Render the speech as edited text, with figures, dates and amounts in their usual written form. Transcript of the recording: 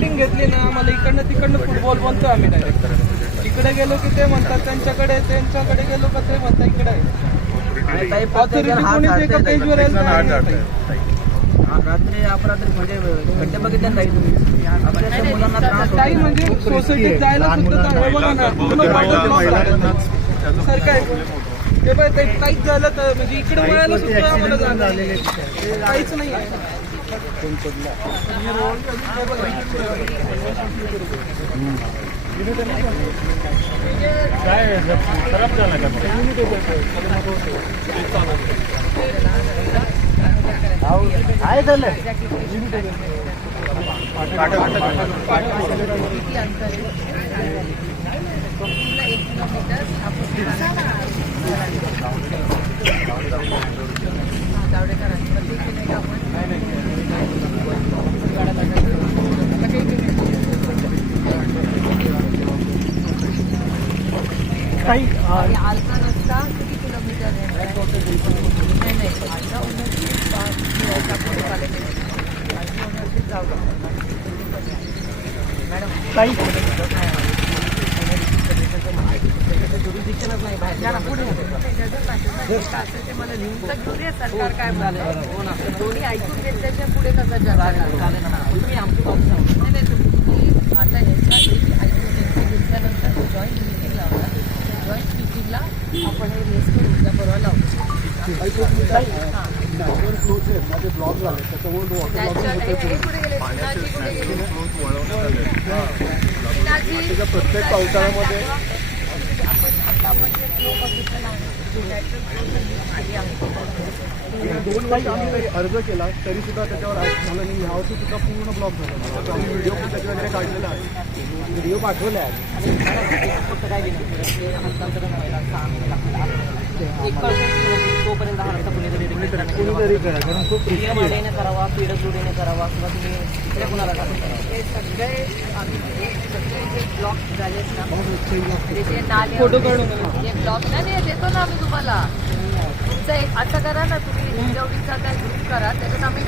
Meeting घेतली ना, आम्हाला इकडनं तिकडनं फुटबॉल बोलतो आम्ही डायरेक्ट. इकडे गेलो की ते म्हणतात त्यांच्याकडे गेलो का ते म्हणतात इकडे आहे. ऑथॉरिटी कोणीच एका पेजवर यायला तयार नाही. रात्री अपरात्री म्हणजे खड्डे बघितले नाही तुम्ही आपल्या मुलांना त्रास काही म्हणजे सोसायटीत जायला सुद्धा हे बघा ना, सर काय ते बाय काहीच झालं तर म्हणजे इकडे वळायला सुद्धा आम्हाला जाणार काहीच नाही आहे. काय खराब झाला का काय झालं काही आलका रस्ता किती किलोमीटर आहे? नाही आता मॅडम काही जुरिडिक्शनच नाही बाहेर पुढे मला लिहून तर घेऊन ये सरकार काय झालं दोन्ही ऐकून घेतल्याच्या पुढे कसं तुम्ही आमची नाही नाही तुम्ही आता ह्याच्या ऐकून घेतल्यानंतर जॉईंट मिटिंग लावला. जॉईंट मिटिंगला आपण हे रेस्ट उद्या परवा लावू. ब्लॉक झाले त्याच्या प्रत्येक पावसाळ्यामध्ये दोन वर्ष आम्ही अर्ज केला तरी सुद्धा त्याच्यावर झालं नाही. यावर्षी सुद्धा पूर्ण ब्लॉक झाला. आम्ही व्हिडिओ फुटेज वगैरे काढलेला आहे, व्हिडिओ पाठवले आहे. तोपर्यंत कोणीतरी करा कारण खूप करावा पीडब्ल्यूडीने करावा किंवा तुम्ही इकडे कुणाला हे सगळे जे ब्लॉक झालेत ना म्हणजे जे नाले फोटो काढून जे ब्लॉक नाही देतो ना आम्ही तुम्हाला. तुमचं एक असं करा ना, तुम्ही हिंजवडीचा काय ग्रुप करा त्याच्यात आम्ही